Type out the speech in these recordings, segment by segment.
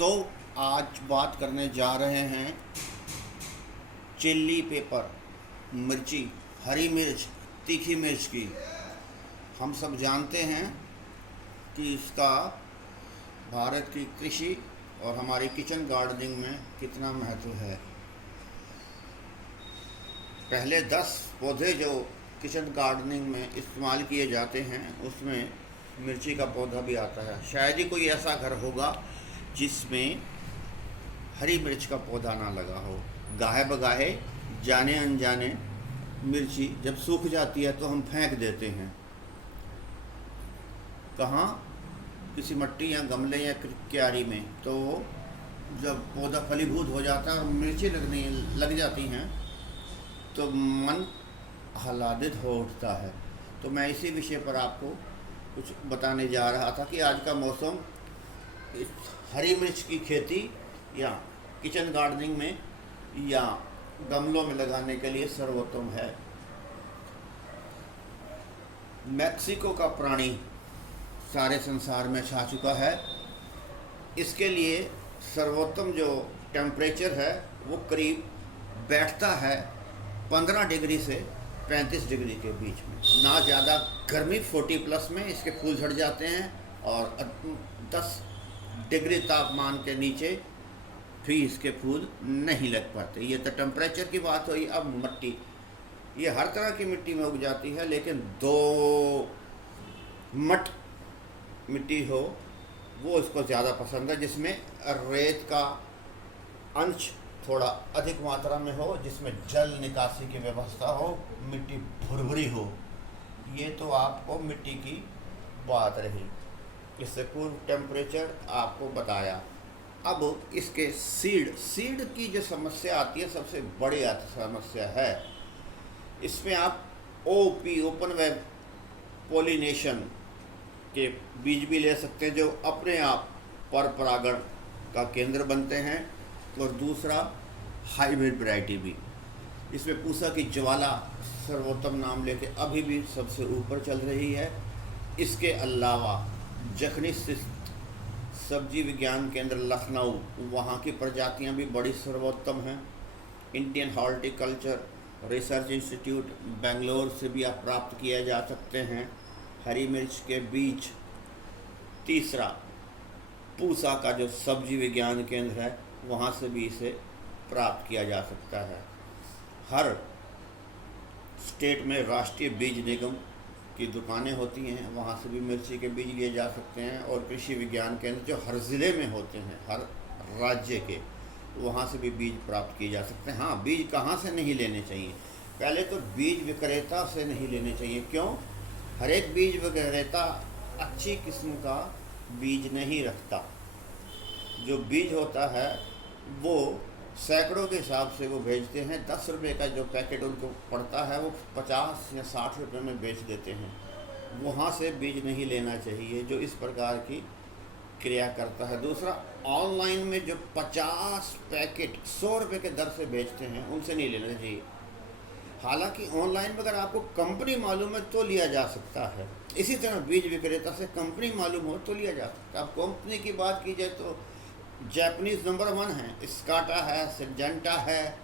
तो आज बात करने जा रहे हैं चिल्ली पेपर, मिर्ची, हरी मिर्च, तीखी मिर्च की। हम सब जानते हैं कि इसका भारत की कृषि और हमारी किचन गार्डनिंग में कितना महत्व है। पहले 10 पौधे जो किचन गार्डनिंग में इस्तेमाल किए जाते हैं उसमें मिर्ची का पौधा भी आता है। शायद ही कोई ऐसा घर होगा जिसमें हरी मिर्च का पौधा ना लगा हो। गाहे बगाहे जाने अनजाने मिर्ची जब सूख जाती है तो हम फेंक देते हैं। कहाँ? किसी मट्टी या गमले या क्यारी में। तो जब पौधा फलीभूत हो जाता है और मिर्ची लगने लग जाती हैं तो मन आह्लादित हो उठता है। तो मैं इसी विषय पर आपको कुछ बताने जा रहा था कि आज का मौसम इस हरी मिर्च की खेती या किचन गार्डनिंग में या गमलों में लगाने के लिए सर्वोत्तम है। मैक्सिको का प्राणी सारे संसार में छा चुका है। इसके लिए सर्वोत्तम जो टेम्परेचर है वो करीब बैठता है 15 डिग्री से 35 डिग्री के बीच में। ना ज़्यादा गर्मी 40 प्लस में इसके फूल झड़ जाते हैं और 10 डिग्री तापमान के नीचे भी इसके फूल नहीं लग पाते। ये तो टेम्परेचर की बात हुई। अब मिट्टी, ये हर तरह की मिट्टी में उग जाती है, लेकिन 2 मट मिट्टी हो वो इसको ज़्यादा पसंद है, जिसमें रेत का अंश थोड़ा अधिक मात्रा में हो, जिसमें जल निकासी की व्यवस्था हो, मिट्टी भुरभुरी हो। ये तो आपको मिट्टी की बात रही। इससे पूर्व टेम्परेचर आपको बताया। अब इसके सीड की जो समस्या आती है सबसे बड़ी समस्या है। इसमें आप ओपी, ओपन वेब पोलिनेशन के बीज भी ले सकते हैं जो अपने आप पर परागण का केंद्र बनते हैं, और दूसरा हाइब्रिड वैरायटी भी। इसमें पूसा की ज्वाला सर्वोत्तम नाम लेके अभी भी सबसे ऊपर चल रही है। इसके अलावा जखनी स्थित सब्जी विज्ञान केंद्र लखनऊ, वहाँ की प्रजातियाँ भी बड़ी सर्वोत्तम हैं। Indian horticulture research institute Bangalore से भी आप प्राप्त किया जा सकते हैं हरी मिर्च के बीज। तीसरा, पूसा का जो सब्जी विज्ञान केंद्र है वहाँ से भी इसे प्राप्त किया जा सकता है। हर स्टेट में राष्ट्रीय बीज निगम की दुकानें होती हैं, वहाँ से भी मिर्ची के बीज लिए जा सकते हैं। और कृषि विज्ञान केंद्र जो हर ज़िले में होते हैं, हर राज्य के, वहाँ से भी बीज प्राप्त किए जा सकते हैं। हाँ, बीज कहाँ से नहीं लेने चाहिए? पहले तो बीज विक्रेता से नहीं लेने चाहिए। क्यों? हर एक बीज विक्रेता अच्छी किस्म का बीज नहीं रखता। जो बीज होता है वो सैकड़ों के हिसाब से वो बेचते हैं। 10 रुपये का जो पैकेट उनको पड़ता है वो 50 या 60 रुपये में बेच देते हैं। वहाँ से बीज नहीं लेना चाहिए जो इस प्रकार की क्रिया करता है। दूसरा, ऑनलाइन में जो 50 पैकेट 100 रुपये के दर से बेचते हैं उनसे नहीं लेना चाहिए। हालांकि ऑनलाइन में अगर आपको कंपनी मालूम है तो लिया जा सकता है। इसी तरह बीज विक्रेता से कंपनी मालूम हो तो लिया जा सकता है। अब कंपनी की बात की जाए तो जापानीज़ नंबर 1 है, स्काटा है, सिंजेंटा है।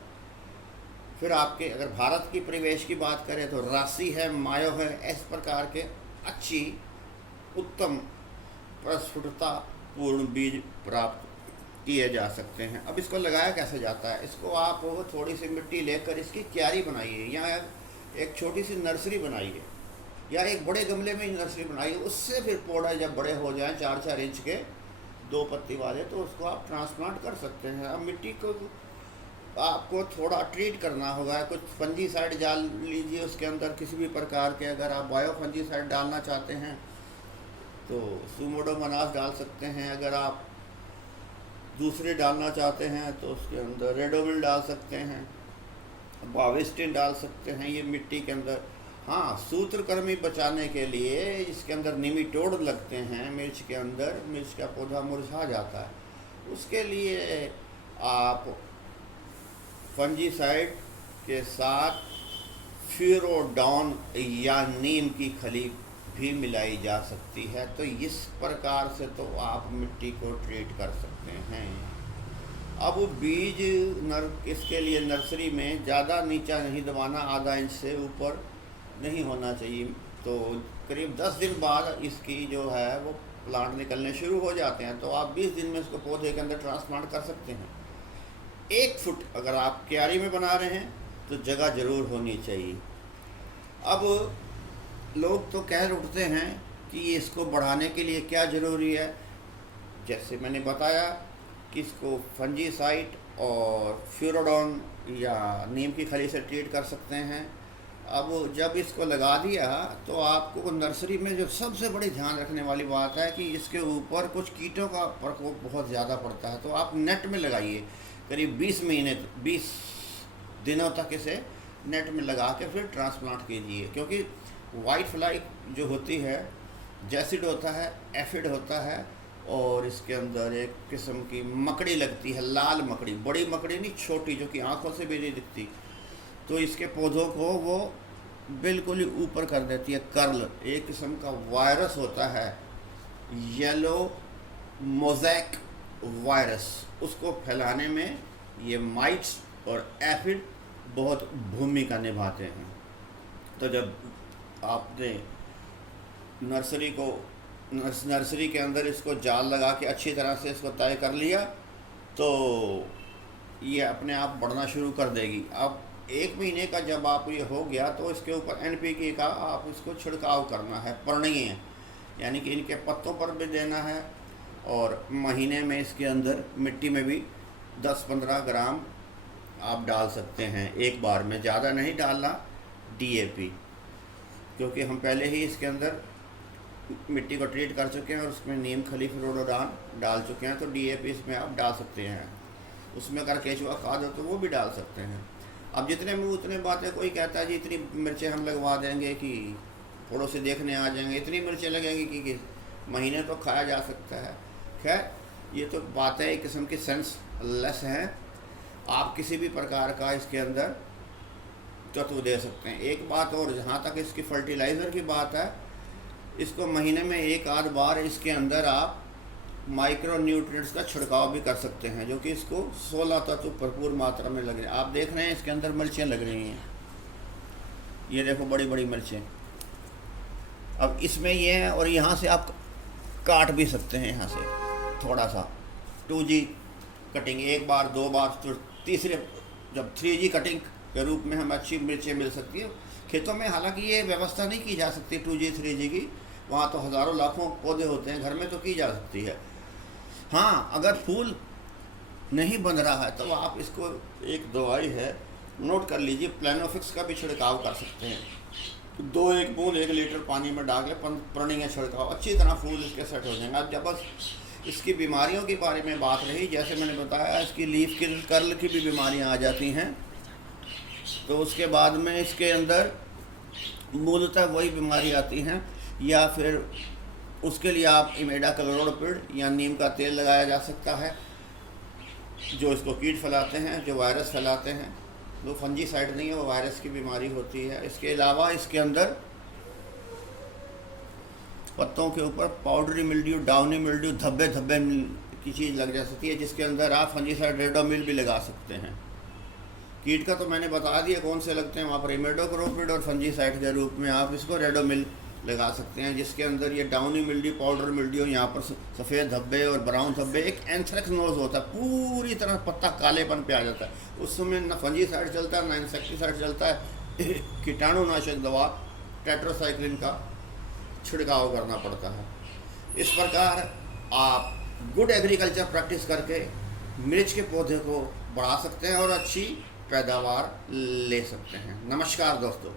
फिर आपके अगर भारत की परिवेश की बात करें तो राशि है, मायो है। इस प्रकार के अच्छी उत्तम प्रस्फुटता पूर्ण बीज प्राप्त किए जा सकते हैं। अब इसको लगाया कैसे जाता है? इसको आप थोड़ी सी मिट्टी लेकर इसकी क्यारी बनाइए, या एक छोटी सी नर्सरी बनाइए, या एक बड़े गमले में नर्सरी बनाइए। उससे फिर पौधे जब बड़े हो जाएं 4-4 इंच के 2 पत्ती वाले, तो उसको आप ट्रांसप्लांट कर सकते हैं। अब मिट्टी को आपको थोड़ा ट्रीट करना होगा। कुछ फंजीसाइड डाल लीजिए उसके अंदर, किसी भी प्रकार के। अगर आप बायो फंजीसाइड डालना चाहते हैं तो सुमोडोमोनास डाल सकते हैं। अगर आप दूसरे डालना चाहते हैं तो उसके अंदर रेडोमिल डाल सकते हैं, बाविस्टिन डाल सकते हैं ये मिट्टी के अंदर। हाँ, सूत्रकृमि बचाने के लिए इसके अंदर निमिटोड लगते हैं। मिर्च के अंदर मिर्च का पौधा मुरझा जाता है, उसके लिए आप फंजीसाइड के साथ फ्यूरोडॉन या नीम की खली भी मिलाई जा सकती है। तो इस प्रकार से तो आप मिट्टी को ट्रीट कर सकते हैं। अब बीज इसके लिए नर्सरी में ज़्यादा नीचा नहीं दबाना, आधा इंच से ऊपर नहीं होना चाहिए। तो करीब 10 दिन बाद इसकी जो है वो प्लांट निकलने शुरू हो जाते हैं। तो आप 20 दिन में इसको पौधे के अंदर ट्रांसप्लांट कर सकते हैं। 1 फुट अगर आप क्यारी में बना रहे हैं तो जगह ज़रूर होनी चाहिए। अब लोग तो कह उठते हैं कि इसको बढ़ाने के लिए क्या ज़रूरी है। जैसे मैंने बताया कि इसको फंजीसाइड और फ्यूरोडॉन या नीम की खली से ट्रीट कर सकते हैं। अब जब इसको लगा दिया तो आपको नर्सरी में जो सबसे बड़ी ध्यान रखने वाली बात है कि इसके ऊपर कुछ कीटों का प्रकोप बहुत ज़्यादा पड़ता है। तो आप नेट में लगाइए, करीब 20 दिनों तक इसे नेट में लगा के फिर ट्रांसप्लांट कीजिए। क्योंकि वाइट फ्लाई जो होती है, जैसिड होता है, एफिड होता है, और इसके अंदर एक किस्म की मकड़ी लगती है, लाल मकड़ी, बड़ी मकड़ी नहीं, छोटी, जो कि आंखों से भी नहीं दिखती। तो इसके पौधों को वो बिल्कुल ही ऊपर कर देती है। कर्ल एक किस्म का वायरस होता है, येलो मोज़ैक वायरस, उसको फैलाने में ये माइट्स और एफिड बहुत भूमिका निभाते हैं। तो जब आपने नर्सरी के अंदर इसको जाल लगा के अच्छी तरह से इसको तय कर लिया तो ये अपने आप बढ़ना शुरू कर देगी। अब 1 महीने का जब आप ये हो गया तो इसके ऊपर NPK का आप इसको छिड़काव करना है, पर्णीय, यानी कि इनके पत्तों पर भी देना है। और महीने में इसके अंदर मिट्टी में भी 10-15 ग्राम आप डाल सकते हैं एक बार में, ज़्यादा नहीं डालना DAP, क्योंकि हम पहले ही इसके अंदर मिट्टी को ट्रीट कर चुके हैं और उसमें नीम खली फ्लोरोडान डाल चुके हैं। तो DAP इसमें आप डाल सकते हैं। उसमें अगर केचुआ खाद हो तो वो भी डाल सकते हैं। अब जितने मुँह उतने बातें, कोई कहता है जी इतनी मिर्चें हम लगवा देंगे कि पड़ोसी देखने आ जाएंगे, इतनी मिर्चें लगेंगी कि महीने तो खाया जा सकता है। खैर, ये तो बातें एक किस्म की सेंसलेस हैं। आप किसी भी प्रकार का इसके अंदर तत्व दे सकते हैं। एक बात और, जहाँ तक इसकी फर्टिलाइज़र की बात है, इसको महीने में 1 आध बार इसके अंदर आप माइक्रो न्यूट्रिएंट्स का छिड़काव भी कर सकते हैं, जो कि इसको 16 तत्व भरपूर मात्रा में लग रहे हैं। आप देख रहे हैं इसके अंदर मिर्चें लग रही हैं, ये देखो बड़ी बड़ी मिर्चें। अब इसमें ये है, और यहाँ से आप काट भी सकते हैं, यहाँ से थोड़ा सा 2G कटिंग, 1 बार 2 बार, तो तीसरे जब 3G कटिंग के रूप में हमें अच्छी मिर्चें मिल सकती है। खेतों में हालांकि ये व्यवस्था नहीं की जा सकती 2G 3G की, वहाँ तो हज़ारों लाखों पौधे होते हैं, घर में तो की जा सकती है। हाँ, अगर फूल नहीं बन रहा है तो आप इसको, एक दवाई है, नोट कर लीजिए, प्लानोफिक्स का भी छिड़काव कर सकते हैं। 2-1 बूंद 1 लीटर पानी में डाल के पर्णीय छिड़काव, अच्छी तरह फूल इसके सेट हो जाएंगे। अब जब बस इसकी बीमारियों के बारे में बात रही, जैसे मैंने बताया इसकी लीफ की कर्ल की भी बीमारियां आ जाती हैं, तो उसके बाद में इसके अंदर मूलतः वही बीमारी आती हैं। या फिर उसके लिए आप इमेडाक्लोप्रिड या नीम का तेल लगाया जा सकता है, जो इसको कीट फैलाते हैं, जो वायरस फैलाते हैं। वो फंजीसाइड नहीं है, वो वायरस की बीमारी होती है। इसके अलावा इसके अंदर पत्तों के ऊपर पाउडरी मिल्ड्यू, डाउनी मिल्ड्यू, धब्बे की चीज़ लग जा सकती है, जिसके अंदर आप फंजीसाइड रेडोमिल भी लगा सकते हैं। कीट का तो मैंने बता दिया कौन से लगते हैं, वहाँ पर इमेडाक्लोप्रिड और फंजीसाइड के रूप में आप इसको रेडोमिल लगा सकते हैं, जिसके अंदर ये डाउनी मिल्ड्यू, पाउडर मिल्ड्यू, यहाँ पर सफ़ेद धब्बे और ब्राउन धब्बे, एक एंथ्रेक्नोज होता है, पूरी तरह पत्ता कालेपन पे आ जाता है। उस समय ना फंजीसाइड चलता है ना इंसेक्टिसाइड चलता है, कीटाणुनाशक दवा टेट्रासाइक्लिन का छिड़काव करना पड़ता है। इस प्रकार आप गुड एग्रीकल्चर प्रैक्टिस करके मिर्च के पौधे को बढ़ा सकते हैं और अच्छी पैदावार ले सकते हैं। नमस्कार दोस्तों।